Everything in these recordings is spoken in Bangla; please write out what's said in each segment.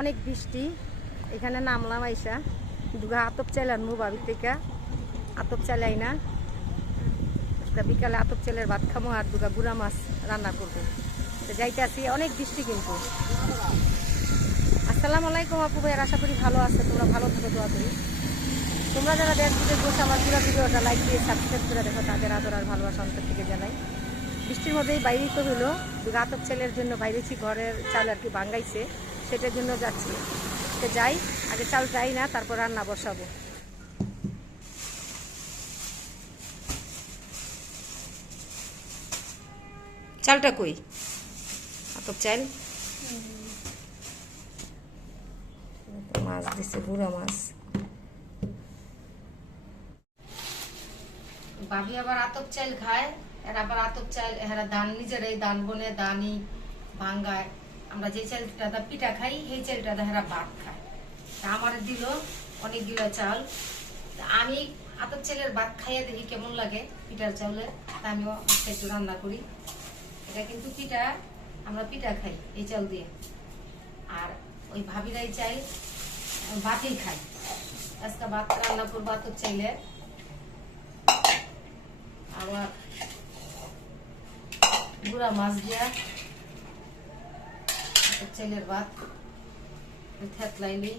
অনেক বৃষ্টি। এখানে নামলাম আইসা। দুগা আতপ চাইলাম মু বাবির থেকে। আতপ চালাই না। বিকালে আতপ চালের ভাত খামো আর দুগা গুড়া মাছ রান্না করব। যাইতে আসি অনেক বৃষ্টি কিন্তু। আসসালামু আলাইকুম আপু ভাইয়ার, আশা করি ভালো আছে। তোমরা ভালো থাকো, দোয়া করি। তোমরা যারা দেশ বসে আমার পুরো ভিডিওটা লাইক দিয়ে সাবস্ক্রাইব করে দেখো, তাদের আদর আর ভালোবাসা অন্তর থেকে জানাই। বৃষ্টির মধ্যেই বাইরেই তো হলো। গাতক ছেলের জন্য বাইরেছি ঘরের চাল আর কি ভাঙ্গাইছে সেটার জন্য যাচ্ছি। তো যাই, আগে চাল যাই না, তারপর রান্না বসাবো। চালটা কই? আতপ চাল মাছ দিছে গুঁড়া মাছ। ভাবি আবার আতপ চাল খায়, এরা আবার আতপ চাল এরা দান নিজেরাই দান বনে দানি ভাঙ্গায়। আমরা যে চালটা দা পিঠা খাই, সেই চালটা দা এরা ভাত খায়। তা আমার দিল অনেকগুলো চাল। আমি আতপ চালের ভাত খাইয়ে দেখি কেমন লাগে পিঠার চাউলের তা আমিও একটু রান্না করি। এটা কিন্তু পিঠা, আমরা পিঠা খাই এই চাল দিয়ে। আর ওই ভাবিরাই চাই ভাতই খাই। আজকে ভাত রান্না করব আতপ চাইলে আবার গুড়া মাছ দিয়া। চাইলের ভাত থেতলাইলি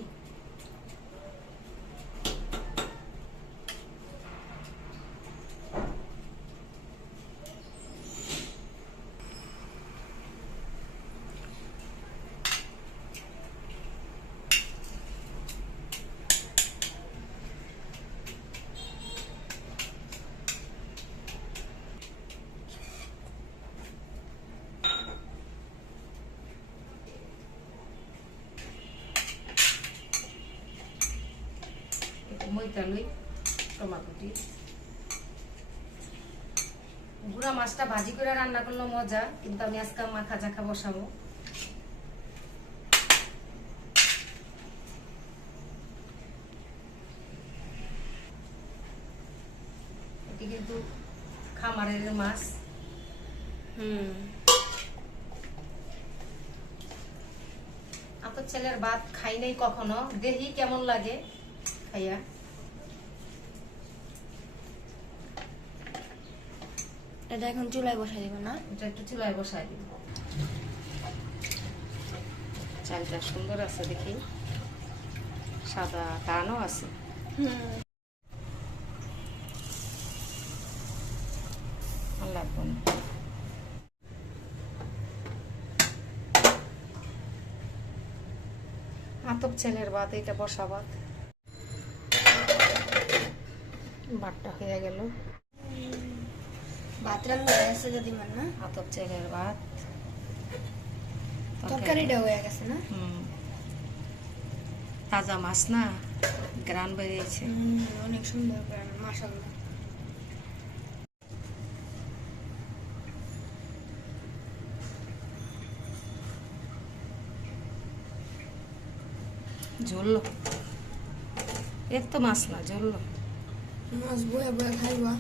মইটা লই টমাটোটি গুড়া মাছটা ভাজি করে রান্না করলে মজা কিন্তু আমি আজকে মাখা জাখা বসাবো এটি কিন্তু খামারের মাছ। হুম। আপনার ছেলের ভাত খাই নাই কখনো। দেখি কেমন লাগে। খাইয়া। এটা এখন চুলায় বসাই দিব না? এটা একটু চুলায় বসাই দিব। চালটা সুন্দর আছে দেখি। সাদা টানও আছে। না। আতপ ছেলের ভাত এটা বসা ভাত ভাতটা হয়ে গেল। রান্না হয়ে গেছে না হয়ে গেছে তাজা মাছ না গ্রান বেরিয়েছে অনেক সুন্দর মাসাল্লাহ ঝুললো এর তো মাছ না ঝুললো মাছ বয়ে বয়ে খাইবা